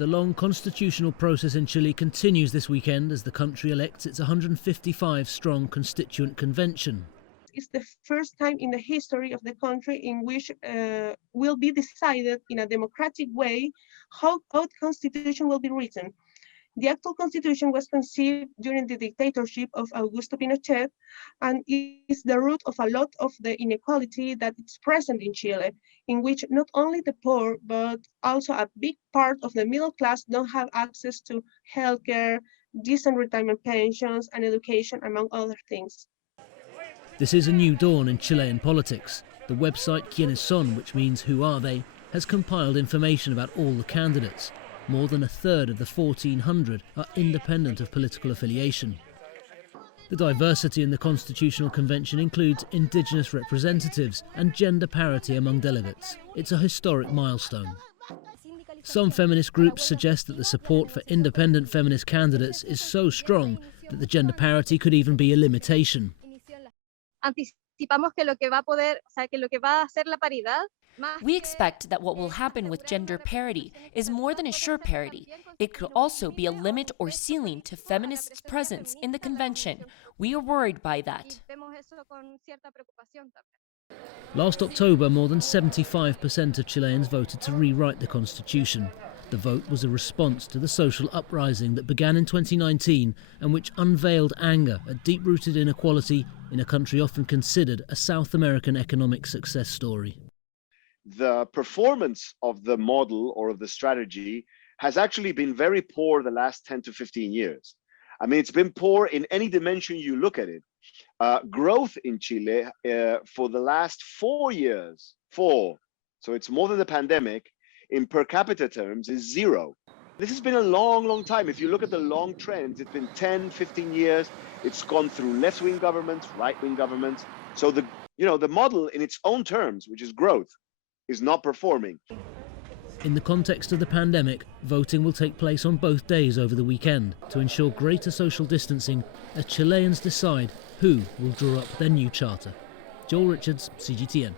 The long constitutional process in Chile continues this weekend as the country elects its 155-strong constituent convention. It's the first time in the history of the country in which will be decided in a democratic way how the constitution will be written. The actual constitution was conceived during the dictatorship of Augusto Pinochet and is the root of a lot of the inequality that is present in Chile, in which not only the poor, but also a big part of the middle class don't have access to healthcare, decent retirement pensions, and education, among other things. This is a new dawn in Chilean politics. The website Quiénes Son, which means who are they, has compiled information about all the candidates. More than a third of the 1,400 are independent of political affiliation. The diversity in the Constitutional Convention includes indigenous representatives and gender parity among delegates. It's a historic milestone. Some feminist groups suggest that the support for independent feminist candidates is so strong that the gender parity could even be a limitation. We expect that what will happen with gender parity is more than a sure parity. It could also be a limit or ceiling to feminists' presence in the convention. We are worried by that. Last October, more than 75% of Chileans voted to rewrite the constitution. The vote was a response to the social uprising that began in 2019 and which unveiled anger at deep-rooted inequality in a country often considered a South American economic success story. The performance of the model or of the strategy has actually been very poor the last 10 to 15 years. I mean, it's been poor in any dimension you look at it. Growth in Chile for the last 4 years, so it's more than the pandemic, in per capita terms is 0. This has been a long, long time. If you look at the long trends, it's been 10, 15 years. It's gone through left-wing governments, right-wing governments. So the model in its own terms, which is growth, is not performing. In the context of the pandemic, voting will take place on both days over the weekend to ensure greater social distancing as Chileans decide who will draw up their new charter. Joel Richards, CGTN.